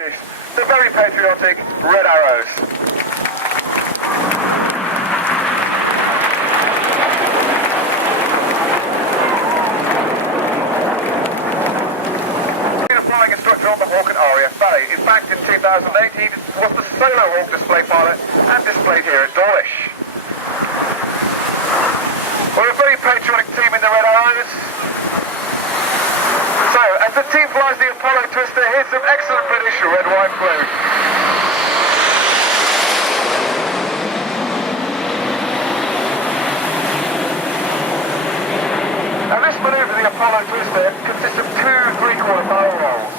The very patriotic Red Arrows. Flying instructor on the Hawk at RAF Valley. In fact, in 2008, he was the solo Hawk display pilot and displayed here at Dawlish. We're a very patriotic team in the Red Arrows. So, as the team flies the Apollo Twister, here's some excellent British red, white, blue. Now this manoeuvre, the Apollo Twister, consists of two three-quarter barrel rolls.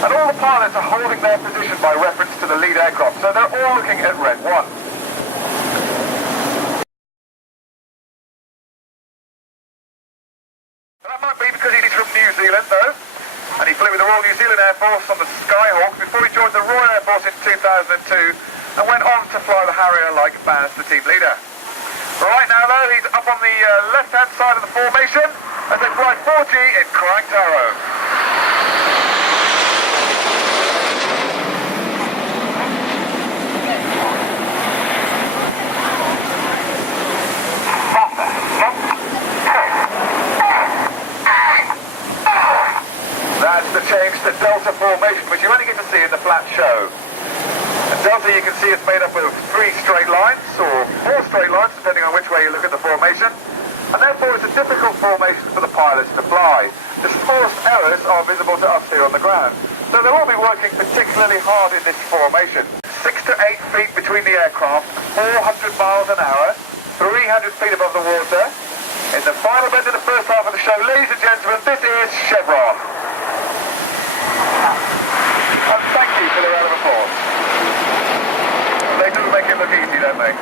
And all the pilots are holding their position by reference to the lead aircraft, so they're all looking at red 1. That might be because he's from New Zealand, though, and he flew with the Royal New Zealand Air Force on the Skyhawk before he joined the Royal Air Force in 2002 and went on to fly the Harrier like Baz, the team leader. Right now, though, he's up on the left-hand side of the formation as they fly 4G in cranked arrow. That's the change to Delta formation, which you only get to see in the flat show. And Delta, you can see, is made up of 3 straight lines, or 4 straight lines, depending on which way you look at the formation. And therefore, it's a difficult formation for the pilots to fly. The smallest errors are visible to us here on the ground. So they'll all be working particularly hard in this formation. 6 to 8 feet between the aircraft, 400 miles an hour, 300 feet above the water. In the final bend of the first half of the show, ladies and gentlemen, this is Chevron. And thank you for the round of applause. They do make it look easy, don't they?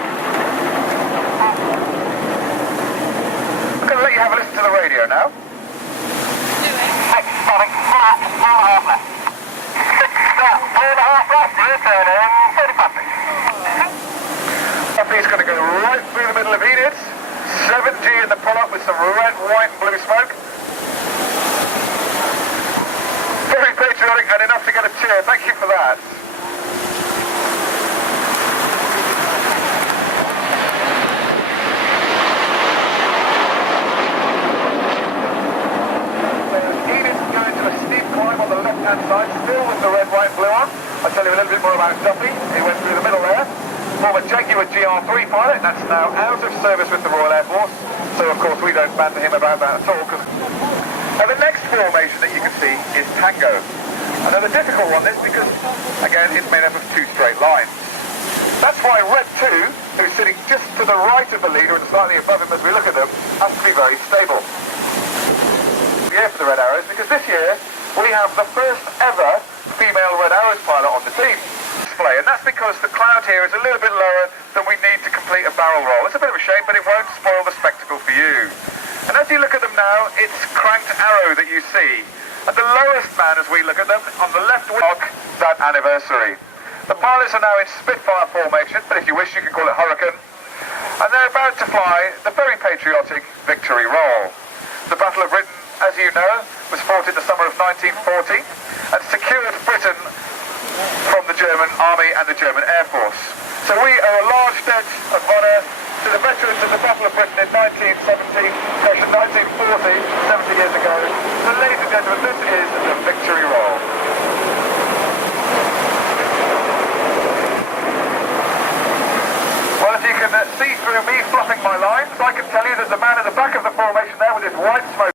I'm going to let you have a listen to the radio now. 6 starting flat, 4.5 left. 6 start, 4.5 left, returning 30 passing. He's going to go right through the middle of Enid. 7G in the pull-up with some red, white and blue smoke. Very patriotic and enough to get a cheer. Thank you for that. Enid's going to a steep climb on the left-hand side, still with the red, white and blue on. I'll tell you a little bit more about Duffy. He went through the middle there. Former Jaguar GR3 pilot, that's now out of service with the Royal Air Force, so of course we don't banter him about that at all. And the next formation that you can see is Tango. Another difficult one, this, because again it's made up of 2 straight lines. That's why Red 2, who's sitting just to the right of the leader and slightly above him as we look at them, has to be very stable. Yeah, for the Red Arrows, because this year we have the first ever female Red Arrows pilot on the team. And that's because the cloud here is a little bit lower than we need to complete a barrel roll. It's a bit of a shame, but it won't spoil the spectacle for you. And as you look at them now, it's cranked arrow that you see. At the lowest man, as we look at them, on the left wing, that anniversary. The pilots are now in Spitfire formation, but if you wish you can call it Hurricane. And they're about to fly the very patriotic Victory Roll. The Battle of Britain, as you know, was fought in the summer of 1940 and secured Britain from the German Army and the German Air Force. So we owe a large debt of honour to the veterans of the Battle of Britain in 1917, 1940, 70 years ago. So ladies and gentlemen, this is the Victory Roll. Well, as you can see through me fluffing my lines, I can tell you that the man at the back of the formation there with his white smoke